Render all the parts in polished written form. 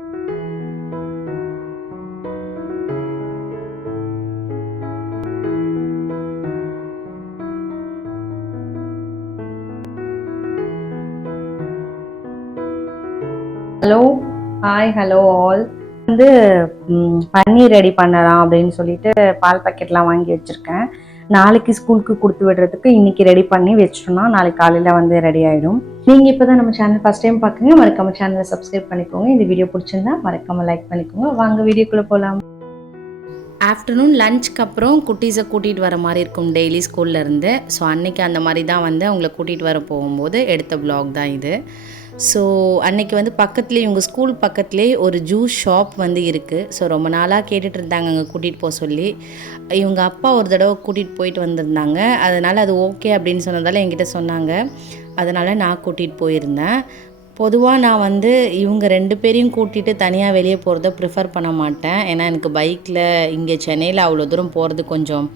Hello, hi, hello all. வந்து பன்னீர் ready பண்ணலாம் அப்படின்னு சொல்லிட்டு பால் பாக்கெட்லாம் வாங்கி வச்சுருக்கேன். நாளைக்கு ஸ்கூலுக்கு கொடுத்து விடுறதுக்கு இன்னைக்கு ரெடி பண்ணி வச்சிட்டோம்னா நாளைக்கு காலையில் வந்து ரெடி ஆகிடும். நீங்கள் இப்போ தான் நம்ம சேனல் ஃபஸ்ட் டைம் பார்க்குங்க, மறக்காம சேனலை சப்ஸ்கிரைப் பண்ணிக்கோங்க. இந்த வீடியோ பிடிச்சிருந்தா மறக்காம லைக் பண்ணிக்கோங்க. வாங்க வீடியோக்குள்ளே போகலாம். ஆஃப்டர்நூன் லஞ்சுக்கு அப்புறம் குட்டீஸை கூட்டிகிட்டு வர மாதிரி இருக்கும் டெய்லி ஸ்கூல்லேருந்து. ஸோ அன்றைக்கி அந்த மாதிரி தான் வந்து அவங்கள கூட்டிகிட்டு வர போகும்போது எடுத்த வ்ளாக் தான் இது. ஸோ அன்றைக்கி வந்து பக்கத்துலேயே இவங்க ஸ்கூல் பக்கத்துலேயே ஒரு ஜூஸ் ஷாப் வந்து இருக்குது. ஸோ ரொம்ப நாளாக கேட்டுட்டு இருந்தாங்க அங்கே கூட்டிகிட்டு போக சொல்லி. இவங்க அப்பா ஒரு தடவை கூட்டிகிட்டு போயிட்டு வந்திருந்தாங்க. அதனால் அது ஓகே அப்படின்னு சொன்னதால் என்கிட்ட சொன்னாங்க. அதனால் நான் கூட்டிகிட்டு போயிருந்தேன். பொதுவாக நான் வந்து இவங்க 2 பேரையும் கூட்டிகிட்டு தனியாக வெளியே போகிறத ப்ரிஃபர் பண்ண மாட்டேன். ஏன்னா எனக்கு பைக்கில் இங்கே சென்னையில் அவ்வளோ தூரம் போகிறது கொஞ்சம்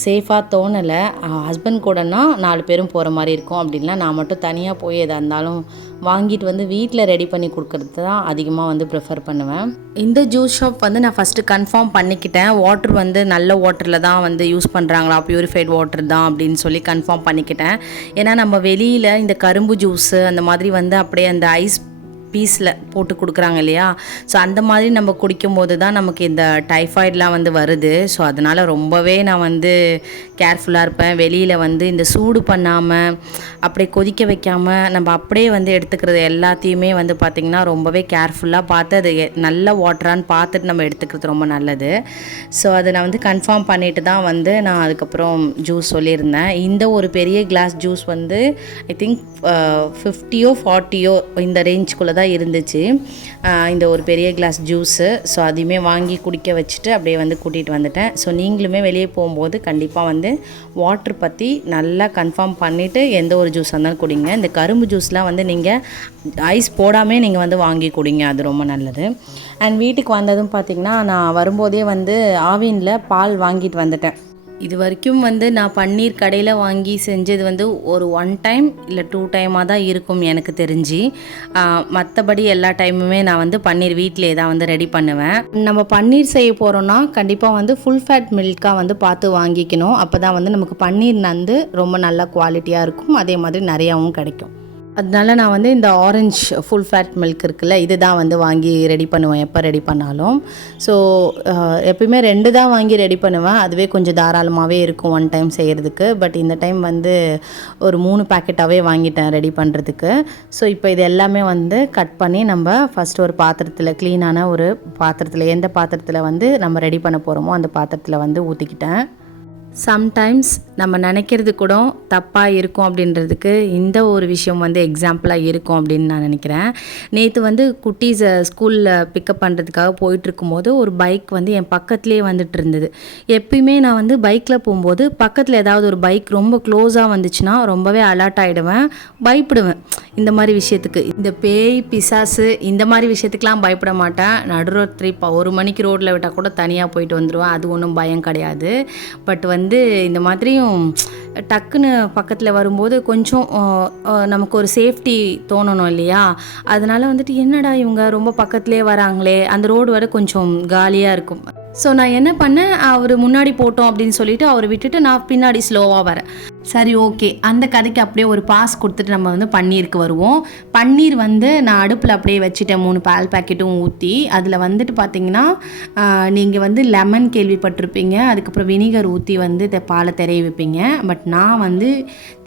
சேஃபாக தோணலை. ஹஸ்பண்ட் கூடனா 4 பேரும் போகிற மாதிரி இருக்கும். அப்படின்னா நான் மட்டும் தனியாக போய் எதாக இருந்தாலும் வாங்கிட்டு வந்து வீட்டில் ரெடி பண்ணி கொடுக்கறது தான் அதிகமாக வந்து ப்ரிஃபர் பண்ணுவேன். இந்த ஜூஸ் ஷாப் வந்து நான் ஃபஸ்ட்டு கன்ஃபார்ம் பண்ணிக்கிட்டேன். வாட்டர் வந்து நல்ல வாட்டரில் தான் வந்து யூஸ் பண்ணுறாங்களா, ப்யூரிஃபைட் வாட்டர் தான் அப்படின்னு சொல்லி கன்ஃபார்ம் பண்ணிக்கிட்டேன். ஏன்னா நம்ம வெளியில் இந்த கரும்பு ஜூஸு அந்த மாதிரி வந்து அப்படியே அந்த ஐஸ் பீஸில் போட்டு கொடுக்குறாங்க இல்லையா. ஸோ அந்த மாதிரி நம்ம குடிக்கும் போது தான் நமக்கு இந்த டைஃபாய்டெலாம் வந்து வருது. ஸோ அதனால் ரொம்பவே நான் வந்து கேர்ஃபுல்லாக இருப்பேன். வெளியில் வந்து இந்த சூடு பண்ணாமல் அப்படியே கொதிக்க வைக்காமல் நம்ம அப்படியே வந்து எடுத்துக்கிறது எல்லாத்தையுமே வந்து பார்த்திங்கன்னா ரொம்பவே கேர்ஃபுல்லாக பார்த்து அது நல்ல வாட்டரான்னு பார்த்துட்டு நம்ம எடுத்துக்கிறது ரொம்ப நல்லது. ஸோ அதை நான் வந்து கன்ஃபார்ம் பண்ணிவிட்டு தான் வந்து நான் அதுக்கப்புறம் ஜூஸ் சொல்லியிருந்தேன். இந்த ஒரு பெரிய கிளாஸ் ஜூஸ் வந்து ஐ திங்க் 50 40 இந்த ரேஞ்சுக்குள்ளே தான் இருந்துச்சு இந்த ஒரு பெரிய கிளாஸ் ஜூஸு. ஸோ அதையுமே வாங்கி குடிக்க வச்சுட்டு அப்படியே வந்து கூட்டிகிட்டு வந்துட்டேன். ஸோ நீங்களுமே வெளியே போகும்போது கண்டிப்பாக வந்து வாட்ரு பற்றி நல்லா கன்ஃபார்ம் பண்ணிவிட்டு எந்த ஒரு ஜூஸாக இருந்தாலும் குடிங்க. இந்த கரும்பு ஜூஸ்லாம் வந்து நீங்கள் ஐஸ் போடாமே நீங்கள் வந்து வாங்கி குடிங்க, அது ரொம்ப நல்லது. அண்ட் வீட்டுக்கு வந்ததும் பார்த்திங்கன்னா நான் வரும்போதே வந்து ஆவினில் பால் வாங்கிட்டு வந்துட்டேன். இது வரைக்கும் வந்து நான் பன்னீர் கடையில் வாங்கி செஞ்சது வந்து ஒரு 1 டைம் இல்லை 2 டைமாக தான் இருக்கும் எனக்கு தெரிஞ்சு. மற்றபடி எல்லா டைமுமே நான் வந்து பன்னீர் வீட்டிலே தான் வந்து ரெடி பண்ணுவேன். நம்ம பன்னீர் செய்ய போகிறோன்னா கண்டிப்பாக வந்து ஃபுல் ஃபேட் மில்காக வந்து பார்த்து வாங்கிக்கணும். அப்போ தான் வந்து நமக்கு பன்னீர் வந்து ரொம்ப நல்ல குவாலிட்டியாக இருக்கும், அதே மாதிரி நிறையாவும் கிடைக்கும். அதனால நான் வந்து இந்த ஆரஞ்ச் ஃபுல் ஃபேட் மில்க் இருக்குல்ல, இது தான் வந்து வாங்கி ரெடி பண்ணுவேன் எப்போ ரெடி பண்ணாலும். ஸோ எப்பயுமே 2 தான் வாங்கி ரெடி பண்ணுவேன். அதுவே கொஞ்சம் தாராளமாகவே இருக்கும் 1 டைம் செய்கிறதுக்கு. பட் இந்த டைம் வந்து ஒரு 3 பேக்கெட்டாகவே வாங்கிட்டேன் ரெடி பண்ணுறதுக்கு. ஸோ இப்போ இது எல்லாமே வந்து கட் பண்ணி நம்ம ஃபஸ்ட்டு ஒரு பாத்திரத்தில், க்ளீனான ஒரு பாத்திரத்தில், எந்த பாத்திரத்தில் வந்து நம்ம ரெடி பண்ண போகிறோமோ அந்த பாத்திரத்தில் வந்து ஊற்றிக்கிட்டேன். சம்டைம்ஸ் நம்ம நினைக்கிறது கூட தப்பாக இருக்கும் அப்படின்றதுக்கு இந்த ஒரு விஷயம் வந்து எக்ஸாம்பிளாக இருக்கும் அப்படின்னு நான் நினைக்கிறேன். நேற்று வந்து குட்டீஸை ஸ்கூலில் பிக்கப் பண்ணுறதுக்காக போயிட்டுருக்கும்போது ஒரு பைக் வந்து என் பக்கத்துலேயே வந்துட்டு இருந்தது. எப்பயுமே நான் வந்து பைக்கில் போகும்போது பக்கத்தில் ஏதாவது ஒரு பைக் ரொம்ப க்ளோஸாக வந்துச்சுன்னா ரொம்பவே அலர்ட் ஆகிடுவேன், பயப்படுவேன். இந்த மாதிரி விஷயத்துக்கு, இந்த பேய் பிசாசு இந்த மாதிரி விஷயத்துக்கெலாம் பயப்பட மாட்டேன். நடுரோத்திரி 1 மணிக்கு ரோட்டில் விட்டால் கூட தனியாக போயிட்டு வந்துடுவேன், அது ஒன்றும் பயம் கிடையாது. பட் வந்து இந்த மாதிரியும் டக்குன்னு பக்கத்தில் வரும்போது கொஞ்சம் நமக்கு ஒரு சேஃப்டி தோணணும் இல்லையா. அதனால் வந்துட்டு என்னடா இவங்க ரொம்ப பக்கத்துலேயே வராங்களே, அந்த ரோடு வர கொஞ்சம் காலியாக இருக்கும். ஸோ நான் என்ன பண்ணேன், அவர் முன்னாடி போட்டோம் அப்படின்னு சொல்லிட்டு அவரை விட்டுட்டு நான் பின்னாடி ஸ்லோவாக வரேன். சரி, ஓகே, அந்த கதைக்கு அப்படியே ஒரு பாஸ் கொடுத்துட்டு நம்ம வந்து பன்னீருக்கு வருவோம். பன்னீர் வந்து நான் அடுப்பில் அப்படியே வச்சுட்டேன், 3 பால் பேக்கெட்டும் ஊற்றி. அதில் வந்துட்டு பார்த்திங்கன்னா நீங்கள் வந்து லெமன் கேள்விப்பட்டிருப்பீங்க, அதுக்கப்புறம் வினிகர் ஊற்றி வந்து இந்த பாலை தெரிய வைப்பீங்க. பட் நான் வந்து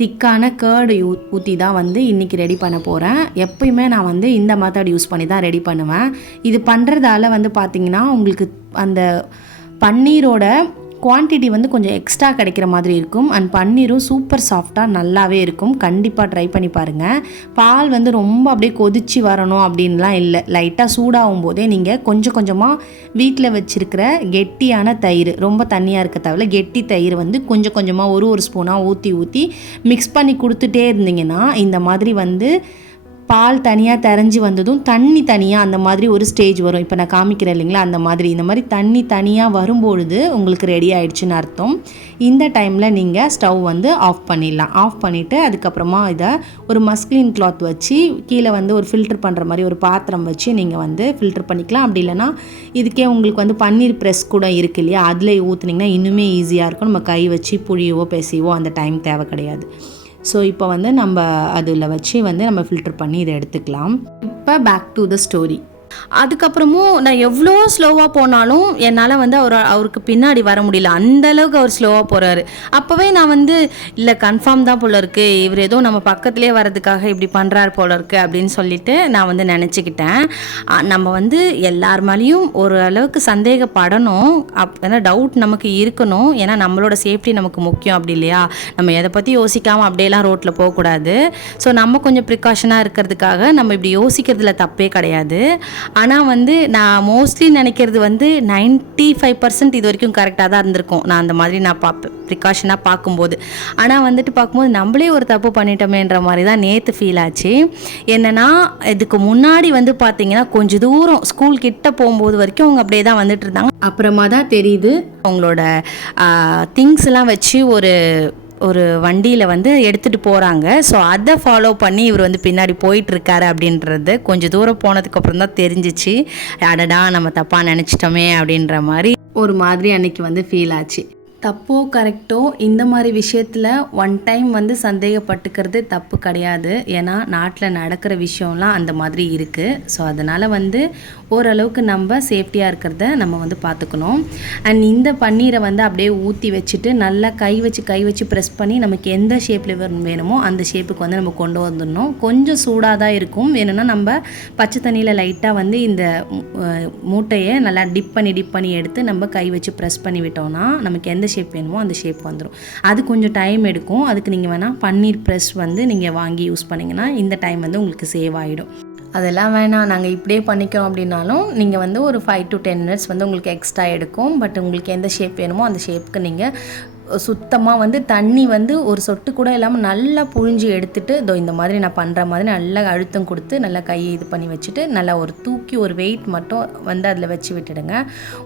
திக்கான கேர்டு ஊற்றி தான் வந்து இன்றைக்கி ரெடி பண்ண போகிறேன். எப்பயுமே நான் வந்து இந்த மெத்தட் யூஸ் பண்ணி தான் ரெடி பண்ணுவேன். இது பண்ணுறதால வந்து பார்த்திங்கன்னா உங்களுக்கு அந்த பன்னீரோட குவான்டிட்டி வந்து கொஞ்சம் எக்ஸ்ட்ரா கிடைக்கிற மாதிரி இருக்கும். அண்ட் பன்னீரும் சூப்பர் சாஃப்டாக நல்லாவே இருக்கும். கண்டிப்பாக ட்ரை பண்ணி பாருங்கள். பால் வந்து ரொம்ப அப்படியே கொதிச்சு வரணும் அப்படின்லாம் இல்லை, லைட்டாக சூடாகும் போதே நீங்கள் கொஞ்சம் கொஞ்சமாக வீட்டில் வச்சுருக்கிற கெட்டியான தயிர், ரொம்ப தண்ணியாக இருக்க தேவையில்ல, கெட்டி தயிர் வந்து கொஞ்சம் கொஞ்சமாக ஒரு ஸ்பூனாக ஊற்றி மிக்ஸ் பண்ணி கொடுத்துட்டே இருந்தீங்கன்னா இந்த மாதிரி வந்து பால் தனியாக தெரிஞ்சு வந்ததும் தண்ணி தனியாக அந்த மாதிரி ஒரு ஸ்டேஜ் வரும். இப்போ நான் காமிக்கிறேன் இல்லைங்களா, அந்த மாதிரி இந்த மாதிரி தண்ணி தனியாக வரும்பொழுது உங்களுக்கு ரெடி ஆகிடுச்சின்னு அர்த்தம். இந்த டைமில் நீங்கள் ஸ்டவ் வந்து ஆஃப் பண்ணிடலாம். ஆஃப் பண்ணிவிட்டு அதுக்கப்புறமா இதை ஒரு மஸ்லின் கிளாத் வச்சு கீழே வந்து ஒரு ஃபில்டர் பண்ணுற மாதிரி ஒரு பாத்திரம் வச்சு நீங்கள் வந்து ஃபில்டர் பண்ணிக்கலாம். அப்படி இல்லைனா இதுக்கே உங்களுக்கு வந்து பன்னீர் ப்ரெஸ் கூட இருக்குது இல்லையா, அதில் ஊற்றுனீங்கன்னா இன்னுமே ஈஸியாக இருக்கும். நம்ம கை வச்சு புழியவோ பேசியவோ அந்த டைம் தேவை கிடையாது. ஸோ இப்போ வந்து நம்ம அதில் வச்சு வந்து நம்ம ஃபில்டர் பண்ணி இதை எடுத்துக்கலாம். இப்போ பேக் டு த ஸ்டோரி. அதுக்கப்புறமும் நான் எவ்வளோ ஸ்லோவாக போனாலும் என்னால் வந்து அவருக்கு பின்னாடி வர முடியல. அந்தளவுக்கு அவர் ஸ்லோவாக போகிறாரு. அப்போவே நான் வந்து இல்லை கன்ஃபார்ம் தான் போல இருக்குது, இவர் ஏதோ நம்ம பக்கத்துலேயே வர்றதுக்காக இப்படி பண்ணுறாரு போல இருக்குது அப்படின்னு சொல்லிட்டு நான் வந்து நினச்சிக்கிட்டேன். நம்ம வந்து எல்லார் மேலேயும் ஒரு அளவுக்கு சந்தேகப்படணும், ஏன்னா டவுட் நமக்கு இருக்கணும். ஏன்னா நம்மளோட சேஃப்டி நமக்கு முக்கியம், அப்படி இல்லையா? நம்ம எதை பற்றி யோசிக்காமல் அப்படியெல்லாம் ரோட்டில் போகக்கூடாது. ஸோ நம்ம கொஞ்சம் ப்ரிகாஷனாக இருக்கிறதுக்காக நம்ம இப்படி யோசிக்கிறதுல தப்பே கிடையாது. ஆனால் வந்து நான் மோஸ்ட்லி நினைக்கிறது வந்து 95% இது வரைக்கும் கரெக்டாக தான் இருந்திருக்கும். நான் அந்த மாதிரி நான் பார்ப்பேன் ப்ரிகாஷனாக பார்க்கும்போது. ஆனால் வந்துட்டு பார்க்கும்போது நம்மளே ஒரு தப்பு பண்ணிட்டோமேன்ற மாதிரி தான் நேற்று ஃபீல் ஆச்சு. என்னென்னா இதுக்கு முன்னாடி வந்து பார்த்திங்கன்னா கொஞ்சம் தூரம் ஸ்கூல் கிட்ட போகும்போது வரைக்கும் அவங்க அப்படியே தான் வந்துட்டு இருந்தாங்க. அப்புறமா தான் தெரியுது அவங்களோட திங்ஸ் எல்லாம் வச்சு ஒரு வண்டியில் வந்து எடுத்துகிட்டு போகிறாங்க. ஸோ அதை ஃபாலோ பண்ணி இவர் வந்து பின்னாடி போயிட்டுருக்காரு அப்படின்றது கொஞ்சம் தூரம் போனதுக்கப்புறம் தான் தெரிஞ்சிச்சு. அடடா நம்ம தப்பாக நினச்சிட்டோமே அப்படின்ற மாதிரி ஒரு மாதிரி அன்றைக்கி வந்து ஃபீல் ஆச்சு. தப்போ கரெக்டோ இந்த மாதிரி விஷயத்தில் ஒன் டைம் வந்து சந்தேகப்பட்டுக்கிறது தப்பு கிடையாது. ஏன்னா நாட்டில் நடக்கிற விஷயம்லாம் அந்த மாதிரி இருக்குது. ஸோ அதனால் வந்து ஓரளவுக்கு நம்ம சேஃப்டியாக இருக்கிறத நம்ம வந்து பார்த்துக்கணும். அண்ட் இந்த பன்னீரை வந்து அப்படியே ஊற்றி வச்சுட்டு நல்லா கை வச்சு ப்ரெஸ் பண்ணி நமக்கு எந்த ஷேப்பில் வேணுமோ அந்த ஷேப்புக்கு வந்து நம்ம கொண்டு வந்துடணும். கொஞ்சம் சூடாக தான் இருக்கும். வேணும்னா நம்ம பச்சை தண்ணியில் லைட்டாக வந்து இந்த மூட்டையை நல்லா டிப் பண்ணி எடுத்து நம்ம கை வச்சு ப்ரெஸ் பண்ணி விட்டோம்னா நமக்கு எந்த ஷேப் வேணுமோ அந்த ஷேப் வந்துடும். அது கொஞ்சம் டைம் எடுக்கும். அதுக்கு நீங்கள் வேணால் பன்னீர் ப்ரெஸ் வந்து நீங்கள் வாங்கி யூஸ் பண்ணிங்கன்னா இந்த டைம் வந்து உங்களுக்கு சேவ் ஆகிடும். அதெல்லாம் வேணாம் நாங்கள் இப்படியே பண்ணிக்கிறோம் அப்படின்னாலும் நீங்கள் வந்து ஒரு 5 to 10 minutes வந்து உங்களுக்கு எக்ஸ்ட்ரா எடுக்கும். பட் உங்களுக்கு எந்த ஷேப் வேணுமோ அந்த ஷேப்புக்கு நீங்கள் சுத்தமாக வந்து தண்ணி வந்து ஒரு சொட்டு கூட இல்லாமல் நல்லா புழிஞ்சு எடுத்துகிட்டு இதோ இந்த மாதிரி நான் பண்ணுற மாதிரி நல்லா அழுத்தம் கொடுத்து நல்லா கையை இது பண்ணி வச்சுட்டு நல்லா ஒரு தூக்கி ஒரு வெயிட் மட்டும் வந்து அதில் வச்சு விட்டுடுங்க.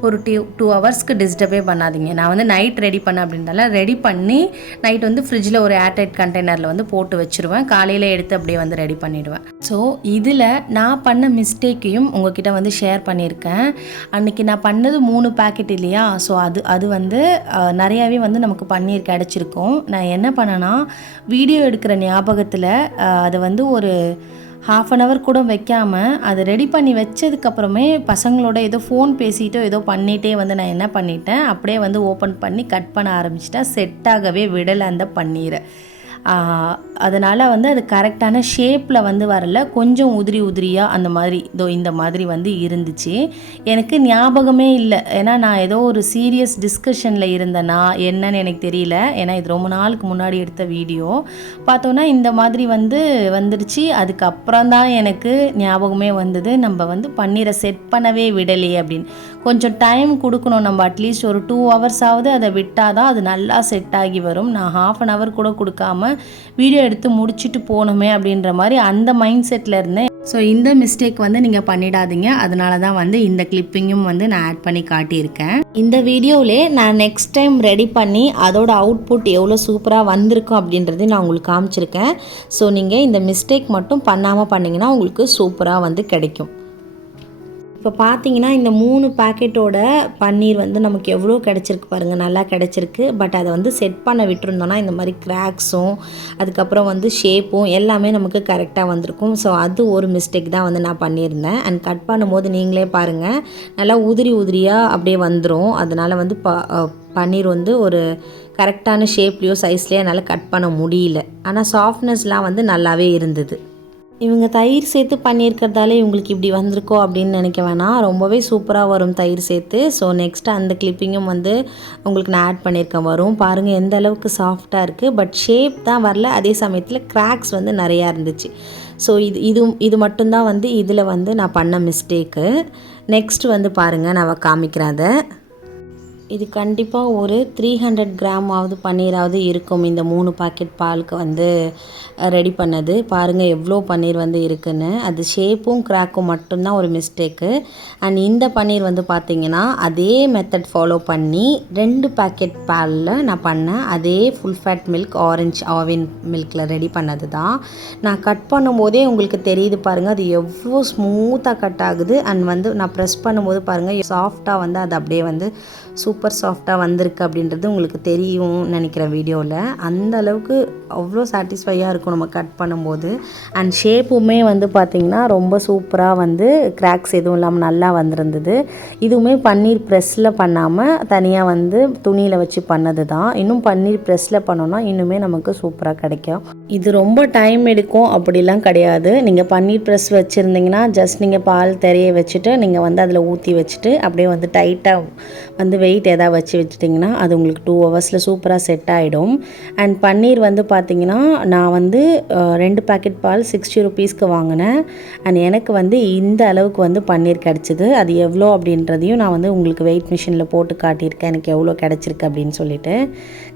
ஒரு 2 ஹவர்ஸ்க்கு டிஸ்டர்பே பண்ணாதீங்க. நான் வந்து நைட் ரெடி பண்ணேன் அப்படின்றதால ரெடி பண்ணி நைட் வந்து ஃப்ரிட்ஜில் ஒரு ஏர்டைட் கண்டெய்னரில் வந்து போட்டு வச்சுருவேன். காலையில் எடுத்து அப்படியே வந்து ரெடி பண்ணிவிடுவேன். ஸோ இதில் நான் பண்ண மிஸ்டேக்கையும் உங்ககிட்ட வந்து ஷேர் பண்ணியிருக்கேன். அன்றைக்கி நான் பண்ணது 3 பேக்கெட் இல்லையா? ஸோ அது வந்து நிறையாவே வந்து நமக்கு பன்னீர் கிடச்சிருக்கும். நான் என்ன பண்ணேன்னா வீடியோ எடுக்கிற ஞாபகத்தில் அதை வந்து ஒரு 1/2 hour கூட வைக்காமல் அதை ரெடி பண்ணி வச்சதுக்கப்புறமே பசங்களோட ஏதோ ஃபோன் பேசிட்டோ ஏதோ பண்ணிகிட்டே வந்து நான் என்ன பண்ணிட்டேன், அப்படியே வந்து ஓப்பன் பண்ணி கட் பண்ண ஆரம்பிச்சிட்டேன். செட் ஆகவே விடலை அந்த பன்னீரை. அதனால் வந்து அது கரெக்டான ஷேப்பில் வந்து வரல, கொஞ்சம் உதிரியாக அந்த மாதிரி இந்த மாதிரி வந்து இருந்துச்சு. எனக்கு ஞாபகமே இல்லை. ஏன்னா நான் ஏதோ ஒரு சீரியஸ் டிஸ்கஷனில் இருந்தேனா என்னன்னு எனக்கு தெரியல. ஏன்னா இது ரொம்ப நாளுக்கு முன்னாடி எடுத்த வீடியோ பார்த்தோன்னா இந்த மாதிரி வந்து வந்துடுச்சு. அதுக்கப்புறம் தான் எனக்கு ஞாபகமே வந்தது, நம்ம வந்து பன்னீரை செட் பண்ணவே விடலையே அப்படின்னு. கொஞ்சம் டைம் கொடுக்கணும் நம்ம. அட்லீஸ்ட் ஒரு 2 hours ஆவது அதை விட்டால் தான் அது நல்லா செட் ஆகி வரும். நான் 1/2 hour கூட கொடுக்காம வீடியோ எடுத்து முடிச்சுட்டு போகணுமே அப்படின்ற மாதிரி அந்த மைண்ட் செட்டில் இருந்தேன். ஸோ இந்த மிஸ்டேக் வந்து நீங்கள் பண்ணிடாதீங்க. அதனால தான் வந்து இந்த கிளிப்பிங்கும் வந்து நான் ஆட் பண்ணி காட்டியிருக்கேன். இந்த வீடியோவிலே நான் நெக்ஸ்ட் டைம் ரெடி பண்ணி அதோட அவுட்புட் எவ்வளோ சூப்பராக வந்திருக்கும் அப்படின்றதையும் நான் உங்களுக்கு காமிச்சிருக்கேன். ஸோ நீங்கள் இந்த மிஸ்டேக் மட்டும் பண்ணாமல் பண்ணிங்கன்னா உங்களுக்கு சூப்பராக வந்து கிடைக்கும். இப்போ பார்த்தீங்கன்னா இந்த 3 பேக்கெட்டோட பன்னீர் வந்து நமக்கு எவ்வளோ கிடச்சிருக்கு பாருங்கள், நல்லா கிடச்சிருக்கு. பட் அதை வந்து செட் பண்ண விட்டுருந்தோன்னா இந்த மாதிரி கிராக்ஸும் அதுக்கப்புறம் வந்து ஷேப்பும் எல்லாமே நமக்கு கரெக்டாக வந்திருக்கும். ஸோ அது ஒரு மிஸ்டேக் தான் வந்து நான் பண்ணியிருந்தேன். அண்ட் கட் பண்ணும்போது நீங்களே பாருங்கள் நல்லா உதிரியாக அப்படியே வந்துடும். அதனால் வந்து பன்னீர் வந்து ஒரு கரெக்டான ஷேப்லேயோ சைஸ்லேயோ என்னால் கட் பண்ண முடியல. ஆனால் சாஃப்ட்னஸ்லாம் வந்து நல்லாவே இருந்தது. இவங்க தயிர் சேர்த்து பண்ணியிருக்கிறதால இவங்களுக்கு இப்படி வந்திருக்கோ அப்படின்னு நினைக்க வேணாம், ரொம்பவே சூப்பராக வரும் தயிர் சேர்த்து. ஸோ நெக்ஸ்ட்டு அந்த கிளிப்பிங்கும் வந்து உங்களுக்கு நான் ஆட் பண்ணியிருக்கேன் வரும். பாருங்கள் எந்த அளவுக்கு சாஃப்டாக இருக்குது. பட் ஷேப் தான் வரல, அதே சமயத்தில் கிராக்ஸ் வந்து நிறையா இருந்துச்சு. ஸோ இது மட்டும்தான் வந்து இதில் வந்து நான் பண்ண மிஸ்டேக்கு. நெக்ஸ்ட் வந்து பாருங்கள் நான் காமிக்கிறேன் அதை. இது கண்டிப்பாக ஒரு 300 கிராமாவது பன்னீராவது இருக்கும். இந்த 3 பாக்கெட் பாலுக்கு வந்து ரெடி பண்ணது. பாருங்கள் எவ்வளோ பன்னீர் வந்து இருக்குன்னு. அது ஷேப்பும் கிராக்கும் மட்டும்தான் ஒரு மிஸ்டேக்கு. அண்ட் இந்த பன்னீர் வந்து பார்த்திங்கன்னா அதே மெத்தட் ஃபாலோ பண்ணி 2 பாக்கெட் பாலில் நான் பண்ணேன். அதே full fat milk orange Aavin மில்கில் ரெடி பண்ணது தான். நான் கட் பண்ணும்போதே உங்களுக்கு தெரியுது பாருங்கள், அது எவ்வளோ ஸ்மூத்தாக கட் ஆகுது. அண்ட் வந்து நான் ப்ரெஸ் பண்ணும்போது பாருங்கள் சாஃப்டாக வந்து அது அப்படியே வந்து சூப்பர் சாஃப்டாக வந்திருக்கு அப்படின்றது உங்களுக்கு தெரியும் நினைக்கிறேன் வீடியோவில். அந்த அளவுக்கு அவ்வளோ சாட்டிஸ்ஃபையாக இருக்கும் நம்ம கட் பண்ணும்போது. அண்ட் ஷேப்புமே வந்து பார்த்திங்கன்னா ரொம்ப சூப்பராக வந்து கிராக்ஸ் எதுவும் இல்லாமல் நல்லா வந்திருந்தது. இதுவுமே பன்னீர் ப்ரெஸ்ஸில் பண்ணாமல் தனியாக வந்து துணியில் வச்சு பண்ணது தான். இன்னும் பன்னீர் ப்ரெஸ்ஸில் பண்ணோன்னா இன்னுமே நமக்கு சூப்பராக கிடைக்கும். இது ரொம்ப டைம் எடுக்கும் அப்படிலாம் கிடையாது. நீங்கள் பன்னீர் ப்ரெஸ் வச்சுருந்தீங்கன்னா ஜஸ்ட் நீங்கள் பால் தெரிய வச்சுட்டு நீங்கள் வந்து அதில் ஊற்றி வச்சுட்டு அப்படியே வந்து டைட்டாக வந்து வெயிட் எதாவது வச்சு வச்சுட்டிங்கன்னா அது உங்களுக்கு 2 ஹவர்ஸில் சூப்பராக செட் ஆகிடும். அண்ட் பன்னீர் வந்து பார்த்திங்கன்னா நான் வந்து 2 பாக்கெட் பால் 60 ருபீஸ்க்கு வாங்கினேன். அண்ட் எனக்கு வந்து இந்த அளவுக்கு வந்து பன்னீர் கிடச்சிது. அது எவ்வளோ அப்படின்றதையும் நான் வந்து உங்களுக்கு வெயிட் மிஷினில் போட்டு காட்டியிருக்கேன் எனக்கு எவ்வளோ கிடச்சிருக்கு அப்படின்னு சொல்லிட்டு.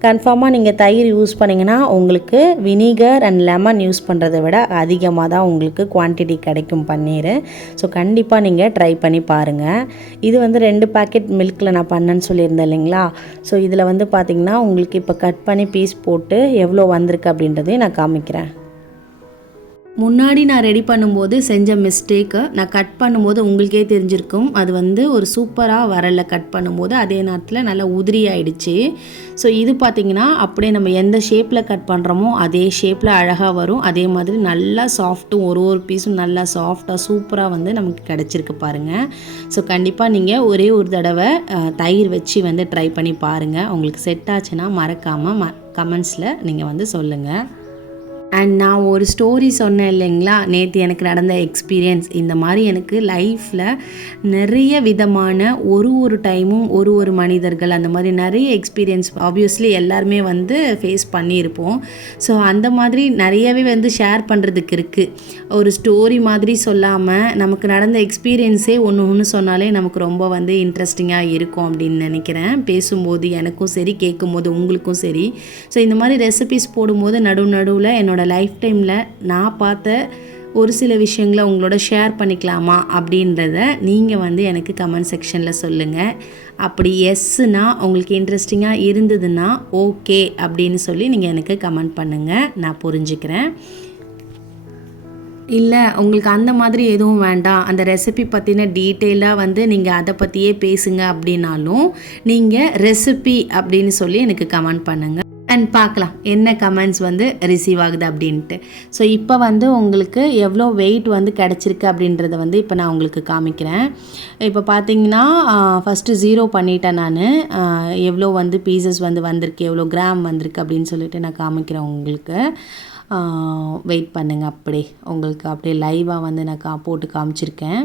கன்ஃபார்மாக நீங்கள் தயிர் யூஸ் பண்ணிங்கன்னா உங்களுக்கு வினிகர் அண்ட் லெமன் யூஸ் பண்ணுறதை விட அதிகமாக தான் உங்களுக்கு குவான்டிட்டி கிடைக்கும் பன்னீர். ஸோ கண்டிப்பாக நீங்கள் ட்ரை பண்ணி பாருங்கள். இது வந்து 2 பாக்கெட் மில்கில் நான் பண்ணேன்னு சொல்லியிருந்தேன் இல்லைங்களா. ஸோ இதில் வந்து பார்த்திங்கன்னா உங்களுக்கு இப்போ கட் பண்ணி பீஸ் போட்டு எவ்வளோ வந்திருக்கு அப்படின்றதையும் நான் காமிக்கிறேன். முன்னாடி நான் ரெடி பண்ணும்போது செஞ்ச மிஸ்டேக்கை நான் கட் பண்ணும்போது உங்களுக்கே தெரிஞ்சிருக்கும். அது வந்து ஒரு சூப்பராக வரலை கட் பண்ணும்போது. அதே நேரத்தில் நல்லா உதிரி ஆகிடுச்சு. ஸோ இது பார்த்திங்கன்னா அப்படியே நம்ம எந்த ஷேப்பில் கட் பண்ணுறோமோ அதே ஷேப்பில் அழகாக வரும். அதே மாதிரி நல்லா சாஃப்ட்டும் ஒரு பீஸும் நல்லா சாஃப்டாக சூப்பராக வந்து நமக்கு கிடச்சிருக்கு பாருங்கள். ஸோ கண்டிப்பாக நீங்கள் ஒரே ஒரு தடவை தயிர் வச்சு வந்து ட்ரை பண்ணி பாருங்கள். உங்களுக்கு செட் ஆச்சுன்னா மறக்காமல் கமெண்ட்ஸில் நீங்கள் வந்து சொல்லுங்கள். அண்ட் நான் ஒரு ஸ்டோரி சொன்னேன் இல்லைங்களா, நேற்று எனக்கு நடந்த எக்ஸ்பீரியன்ஸ். இந்த மாதிரி எனக்கு லைஃப்பில் நிறைய விதமான ஒரு டைமும் ஒரு மனிதர்கள் அந்த மாதிரி நிறைய எக்ஸ்பீரியன்ஸ் ஆப்வியஸ்லி எல்லாருமே வந்து ஃபேஸ் பண்ணியிருப்போம். ஸோ அந்த மாதிரி நிறையவே வந்து ஷேர் பண்ணுறதுக்கு இருக்குது. ஒரு ஸ்டோரி மாதிரி சொல்லாமல் நமக்கு நடந்த எக்ஸ்பீரியன்ஸே ஒன்று சொன்னாலே நமக்கு ரொம்ப வந்து இன்ட்ரெஸ்டிங்காக இருக்கும் அப்படின்னு நினைக்கிறேன். பேசும்போது எனக்கும் சரி, கேட்கும்போது உங்களுக்கும் சரி. ஸோ இந்த மாதிரி ரெசிபிஸ் போடும்போது நடுவில் என்னோட லைஃப் டைமில் நான் பார்த்த ஒரு சில விஷயங்களை உங்களோட ஷேர் பண்ணிக்கலாமா அப்படின்றத நீங்கள் வந்து எனக்கு கமெண்ட் செக்ஷனில் சொல்லுங்கள். அப்படி எஸ்ஸுனா உங்களுக்கு இன்ட்ரெஸ்டிங்காக இருந்ததுன்னா ஓகே அப்படின்னு சொல்லி நீங்கள் எனக்கு கமெண்ட் பண்ணுங்கள், நான் புரிஞ்சுக்கிறேன். இல்லை உங்களுக்கு அந்த மாதிரி எதுவும் வேண்டாம், அந்த ரெசிபி பற்றின டீட்டெயிலாக வந்து நீங்கள் அதை பற்றியே பேசுங்க அப்படின்னாலும் நீங்கள் ரெசிபி அப்படின்னு சொல்லி எனக்கு கமெண்ட் பண்ணுங்கள். அண்ட் பார்க்கலாம் என்ன கமெண்ட்ஸ் வந்து ரிசீவ் ஆகுது அப்படின்ட்டு. ஸோ இப்போ வந்து உங்களுக்கு எவ்வளோ வெயிட் வந்து கிடச்சிருக்கு அப்படின்றத வந்து இப்போ நான் உங்களுக்கு காமிக்கிறேன். இப்போ பார்த்தீங்கன்னா ஃபஸ்ட்டு 0 பண்ணிட்டேன் நான். எவ்வளோ வந்து பீசஸ் வந்து வந்திருக்கு, எவ்வளோ கிராம் வந்திருக்கு அப்படின்னு சொல்லிட்டு நான் காமிக்கிறேன் உங்களுக்கு. வெயிட் பண்ணுங்கள், அப்படியே உங்களுக்கு அப்படியே லைவாக வந்து நான் போட்டு காமிச்சிருக்கேன்.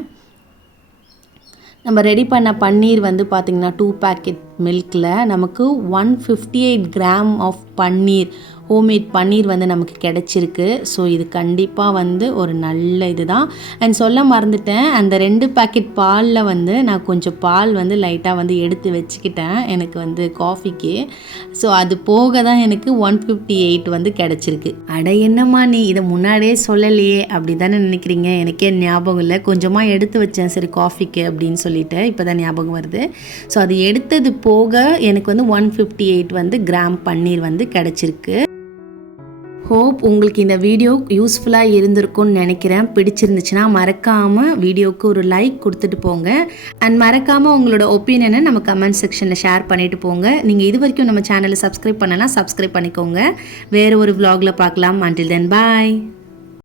நம்ம ரெடி பண்ண பன்னீர் வந்து பார்த்திங்கன்னா 2 பாக்கெட் மில்கில் நமக்கு 158 கிராம் ஆஃப் பன்னீர், ஹோம்மேட் பன்னீர் வந்து நமக்கு கிடச்சிருக்கு. ஸோ இது கண்டிப்பாக வந்து ஒரு நல்ல இது தான். அண்ட் சொல்ல மறந்துட்டேன், அந்த 2 பாக்கெட் பாலில் வந்து நான் கொஞ்சம் பால் வந்து லைட்டாக வந்து எடுத்து வச்சுக்கிட்டேன் எனக்கு வந்து காஃபிக்கு. ஸோ அது போக தான் எனக்கு 158 வந்து கிடச்சிருக்கு. அட என்னம்மா நீ இதை முன்னாடியே சொல்லலையே அப்படி தானே நினைக்கிறீங்க? எனக்கே ஞாபகம் இல்லை, கொஞ்சமாக எடுத்து வச்சேன் சரி காஃபிக்கு அப்படின்னு சொல்லிட்டு இப்போ தான் ஞாபகம் வருது. ஸோ அது எடுத்தது போக எனக்கு வந்து 158 வந்து கிராம் பன்னீர் வந்து கிடச்சிருக்கு. ஹோப் உங்களுக்கு இந்த வீடியோ யூஸ்ஃபுல்லாக இருந்திருக்கும்னு நினைக்கிறேன். பிடிச்சிருந்துச்சுன்னா மறக்காமல் வீடியோவுக்கு ஒரு லைக் கொடுத்துட்டு போங்க. அண்ட் மறக்காமல் உங்களோட ஒப்பீனியனை நம்ம கமெண்ட் செக்ஷனில் ஷேர் பண்ணிவிட்டு போங்க. நீங்கள் இது வரைக்கும் நம்ம சேனலை சப்ஸ்கிரைப் பண்ணலாம், சப்ஸ்கிரைப் பண்ணிக்கோங்க. வேறு ஒரு vlogல பார்க்கலாம். Until then, bye.